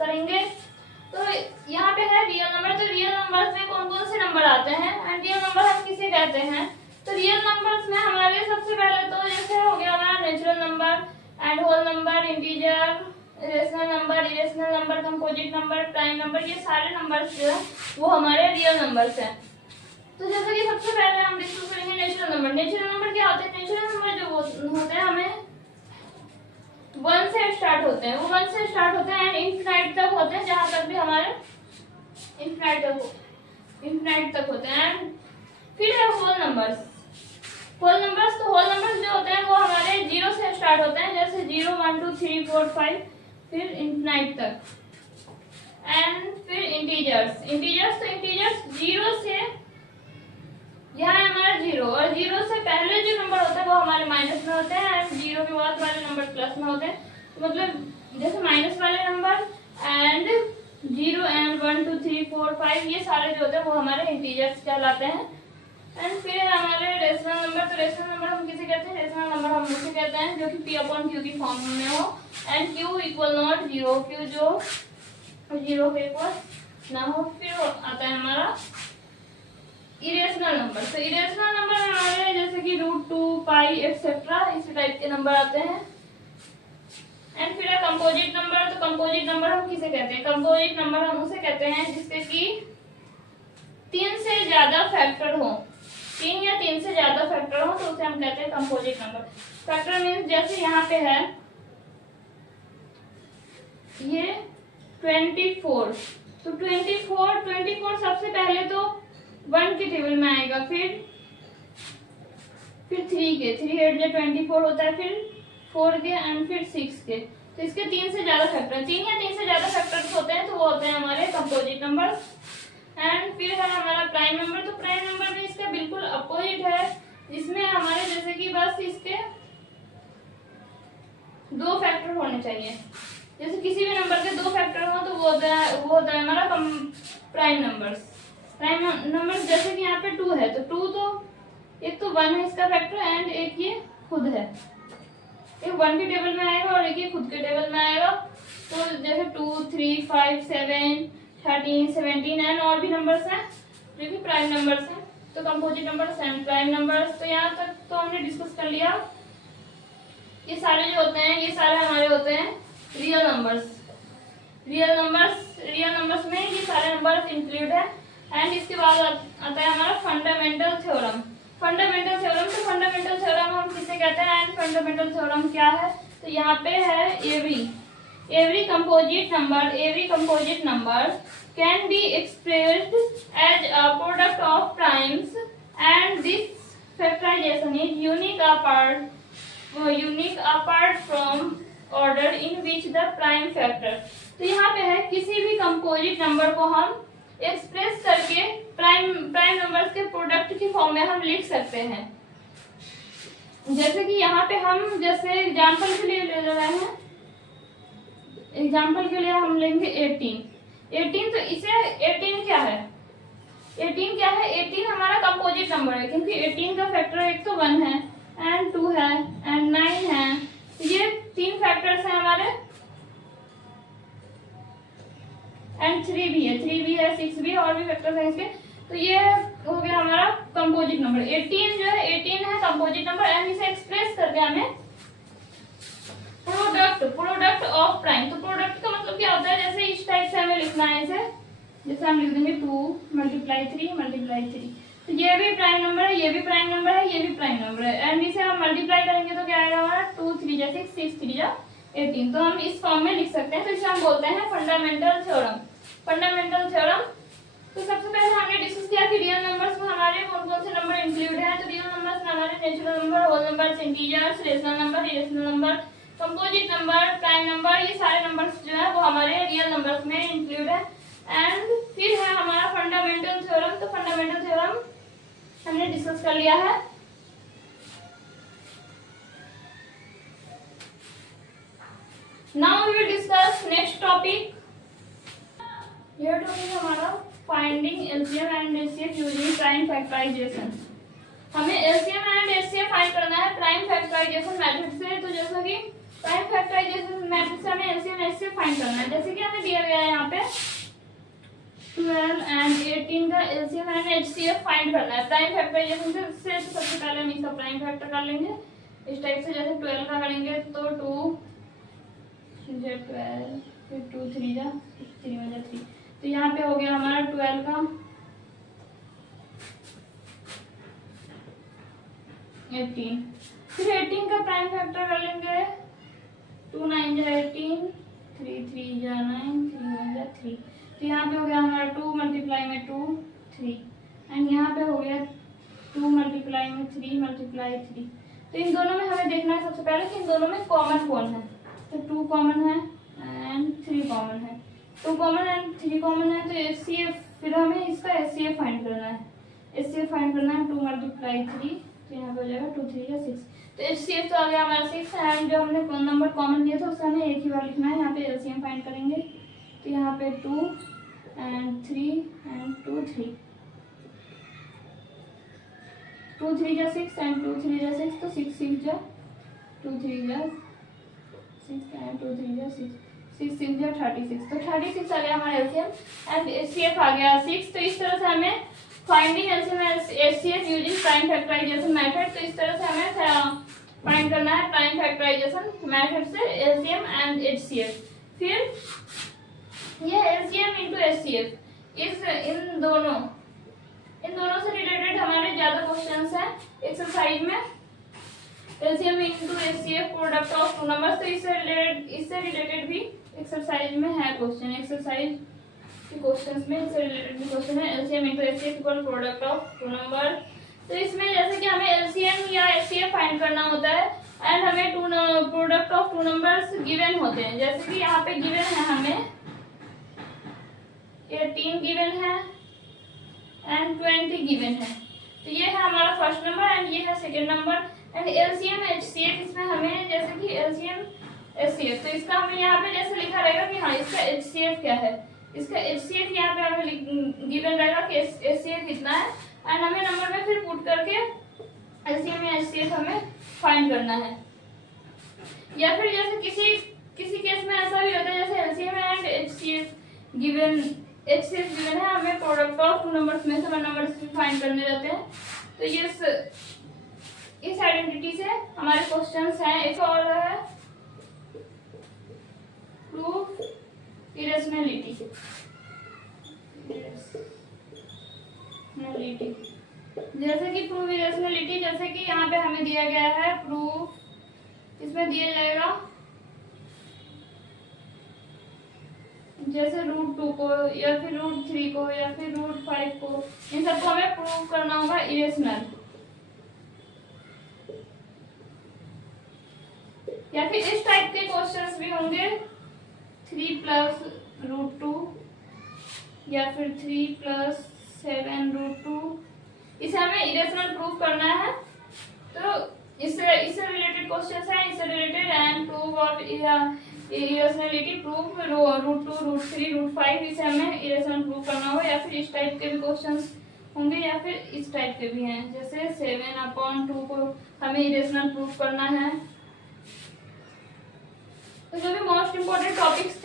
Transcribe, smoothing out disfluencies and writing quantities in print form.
करेंगे। तो यहाँ पे है रियल नंबर। तो रियल नंबर्स में कौन कौन से नंबर आते हैं एंड रियल नंबर हम किसे कहते हैं। तो रियल नंबर्स में हमारे सबसे पहले तो जैसे हो गया हमारा natural number and whole number, integer, rational number, irrational number, composite number, prime number, ये सारे नंबर्स जो है वो हमारे रियल नंबर्स हैं। तो जैसे कि सबसे पहले हम डिस्कस करेंगे नेचुरल नंबर। नेचुरल नंबर क्या होते हैं। नेचुरल नंबर जो होते हैं हमें 1 से स्टार्ट होते हैं, वो 1 से स्टार्ट होते हैं एंड इनफिनाइट तक होते हैं, जहां तक भी हमारे इनफिनाइट तक होते हैं। एंड फिर है होल नंबर्स। होल नंबर्स, तो होल नंबर्स जो होते हैं वो हमारे 0 से स्टार्ट होते हैं, जैसे 0 1 2 3 4 5 फिर इनफिनाइट तक। एंड फिर इंटीजर्स। तो इंटीजर्स 0 से, यहाँ है हमारा 0 और 0 से पहले जो नंबर होता है वो हमारे माइनस में होते हैं एंड 0 के बाद वाले नंबर प्लस में होते हैं। तो मतलब जैसे माइनस वाले नंबर एंड 0 एंड 1 2 3 4 5 ये सारे जो होते हैं वो हमारे इंटीजर्स कहलाते हैं। एंड फिर हमारे रेशनल नंबर। तो रेशनल नंबर हम किसे कहते हैं। रेशनल नंबर हम उसे कहते हैं जो कि p/q की फॉर्म में हो and q equal not 0, q जो 0 के इक्वल ना हो। फिर आता है हमारा इरेशनल नंबर। तो इरेशनल नंबर हमारे जैसे कि √2 पाई एक्सेट्रा इसी टाइप के नंबर आते हैं। एंड फिर है कंपोजिट नंबर। तो कंपोजिट नंबर हम किसे कहते हैं। कंपोजिट नंबर हम उसे कहते हैं जिसके कि 3 से ज्यादा फैक्टर हो, 3 या 3 से ज्यादा फैक्टर हो, तो उसे हम कहते हैं कंपोजिट नंबर। फैक्टर मीन्स जैसे यहाँ पे है ये 24, तो 24 सबसे पहले तो 1 के टेबल में आएगा, फिर 3 के, 3 8 जो 24 होता है, फिर 4 के एंड फिर 6 के। तो इसके 3 से ज्यादा फैक्टर, 3 या 3 से ज्यादा फैक्टर्स होते हैं, तो वो होते हैं हमारे कंपोजिट नंबर्स। एंड फिर है हमारा प्राइम नंबर। तो प्राइम नंबर भी इसका बिल्कुल अपोजिट है, जिसमें हमारे जैसे कि बस इसके 2 फैक्टर होने चाहिए। जैसे किसी भी नंबर के 2 फैक्टर हो तो वो होता है हमारा प्राइम नंबर्स। प्राइम नंबर जैसे कि यहाँ पे 2 है, तो 2 तो एक तो 1 है इसका फैक्टर एंड एक ये खुद है, एक 1 के टेबल में आएगा और एक ये खुद के टेबल में आएगा। तो जैसे 2 3 5 7 13 17 एंड और भी नंबर्स हैं जो कि प्राइम नंबर्स हैं। तो composite numbers and prime numbers. तो यहाँ तक तो हमने डिस्कस कर लिया। ये सारे जो होते हैं ये सारे हमारे होते हैं रियल नंबर्स। रियल नंबर्स में ये सारे नंबर्स इंक्लूड है। एंड इसके बाद आता है हमारा फंडामेंटल थ्योरम। तो फंडामेंटल थ्योरम हम किसे कहते हैं एंड फंडामेंटल थ्योरम क्या है। तो यहाँ पे है every composite number can be expressed as a product of primes and this factorization is unique apart from order in which the prime factor। तो यहाँ पे है किसी भी कंपोजिट नंबर को हम एक्सप्रेस करके प्राइम नंबर्स के प्रोडक्ट की फॉर्म में हम लिख सकते हैं। जैसे कि यहाँ पे हम जैसे एग्जांपल के लिए ले रहे हैं, एग्जांपल के लिए हम लेंगे 18। तो इसे 18 क्या है। 18 हमारा कंपोजिट नंबर है, क्योंकि 18 का फैक्टर एक तो 1 है एंड 2 है एंड 9 है। ये 3 फैक्टर्स हैं हमारे एंड 3 भी है 6 भी है और भी फैक्टर्स हैं इसके। तो ये हो गया हमारा कंपोजिट नंबर। 18 जो है 18 है कंपोजिट नंबर एंड इसे एक्सप्रेस करके हमें प्रोडक्ट ऑफ प्राइम। तो प्रोडक्ट का मतलब क्या होता है, जैसे इस टाइप से हमें लिखना है इसे, जैसे हम लिख देंगे 2 × 3 तो ये भी प्राइम नंबर है, ये भी प्राइम नंबर है, ये भी प्राइम नंबर है एंड इसे हम मल्टीप्लाई करेंगे तो क्या आएगा हमारा 2 3 जा 6 6 3 जा 18। तो हम इस फॉर्म में लिख सकते हैं। तो इसे हम बोलते हैं फंडामेंटल थ्योरम। तो सबसे पहले हमने डिस्कस किया कि रियल नंबर्स में हमारे कौन कौन से नंबर इंक्लूड है। तो रियल नंबर्स में हमारे natural number, whole number, integers, rational number, irrational number, composite number, prime number, ये सारे नंबर्स जो है वो हमारे रियल नंबर्स में इंक्लूड है। एंड फिर है हमारा फंडामेंटल थ्योरम। तो फंडामेंटल थ्योरम हमने डिस्कस कर लिया है। Now we will discuss next topic. यह टॉपिक हमारा finding LCM and HCF using prime factorization. हमें एलसीएम एंड एचसीएफ फाइंड करना है प्राइम फैक्टराइजेशन मेथड से। तो जैसा कि प्राइम फैक्टराइजेशन मैट्रिक्स हमें एलसीएम एचसीएफ फाइंड करना है। जैसे कि हमें दिया गया है यहाँ पे 12 एंड 18 का एलसीएम एंड एचसीएफ फाइंड करना है प्राइम फैक्टराइजेशन से। तो सबसे पहले हम इसका प्राइम फैक्टर कर लेंगे इस टाइप से। जैसे 12 का करेंगे तो 2 12 फिर 2 3 जा 3 1 जा 3, तो यहाँ पे हो गया हमारा 12 का 18। फिर 18 का प्राइम फैक्टर कर लेंगे 2 9 जा 18 3 3 जा 9 3 1 जा 3, तो यहाँ पे हो गया हमारा 2 मल्टीप्लाई में 2 3 एंड यहाँ पे हो गया 2 मल्टीप्लाई में 3 मल्टीप्लाई 3। तो इन दोनों में हमें देखना है सबसे पहले कि इन दोनों में कॉमन कौन है। तो 2 कॉमन है एंड 3 कॉमन है, 2 कॉमन एंड 3 कॉमन है, तो एचसीएफ फिर हमें इसका एचसीएफ फाइंड करना है। एचसीएफ फाइंड करना है 2 मल्टीप्लाई 3, तो यहाँ पे हो जाएगा 2 3 या 6। तो एचसीएफ तो आ गया हमारा 6 एंड जो हमने नंबर कॉमन लिया था उसका हमें एक ही बार लिखना है। यहाँ पे एलसीएम फाइंड करेंगे तो यहाँ पे 2 एंड 3 एंड 2 3, 2 3 जा 6 एंड 2 3 जा 6, तो 6 6 जा 2 3 जा 6 एंड 2 3 जा 6 6 6 जा 36, तो 36 आ गया हमारा एलसीएम एंड एचसीएफ आ गया 6। तो इस तरह से हमें finding LCM HCF using prime factorization method, तो इस तरह से हमें फाइंड करना है प्राइम फैक्टराइजेशन मेथड से एलसीएम एंड एचसीएफ। फिर ये एलसीएम इनटू एचसीएफ, इस इन दोनों से रिलेटेड हमारे ज्यादा क्वेश्चंस हैं एक्सरसाइज में। LCM into HCF product of two numbers, तो इससे रिलेटेड भी एक्सरसाइज में है क्वेश्चन। एक्सरसाइज के क्वेश्चंस में इससे रिलेटेड भी क्वेश्चन है LCM into HCF equal product of two number. तो इसमें जैसे कि हमें एलसीएम या एचसीएफ फाइंड करना होता है एंड हमें product of two numbers given होते हैं। जैसे कि यहाँ पे गिवन है हमें 18 गिवन है एंड 20 गिवन है, तो ये है हमारा फर्स्ट नंबर एंड ये है second number. And LCM HCF, इसमें हमें जैसे कि एलसीएम एचसीएफ, तो इसका हमें यहाँ पे जैसे लिखा रहेगा कि हाँ इसका एचसीएफ क्या है, इसका एचसीएफ यहाँ पे हमें गिवन रहेगा कि एचसीएफ कितना है एंड हमें नंबर में फिर पुट करके एलसीएम या एचसीएफ हमें फाइंड करना है। या फिर जैसे किसी केस में ऐसा भी होता है जैसे LCM and HCF given, HCF given है, हमें प्रोडक्ट ऑफ टू नंबर्स में से वन नंबर्स फाइंड करने रहते हैं। तो ये इस आइडेंटिटी से हमारे क्वेश्चंस हैं। एक और है प्रूफ इरेशनैलिटी। जैसे कि प्रूफ इरेशनैलिटी, जैसे कि यहाँ पे हमें दिया गया है प्रूफ, इसमें दिया जाएगा जैसे √2 को या फिर √3 को या फिर √5 को, इन सबको हमें प्रूव करना होगा इरेशनल। या फिर इस टाइप के क्वेश्चंस भी होंगे 3 + √2 या फिर 3 + 7 √2, इसे हमें इरेशनल प्रूफ करना है। तो इससे रिलेटेड क्वेश्चंस हैं, इससे related and proof of irrationality, proof √2 √3 √5, इसे हमें इरेशनल प्रूफ करना होगा। या फिर इस टाइप के भी क्वेश्चंस होंगे या फिर इस टाइप के भी हैं, जैसे 7/2 को हमें इरेशनल प्रूफ करना है। तो जो भी मोस्ट इम्पोर्टेंट टॉपिक्स थे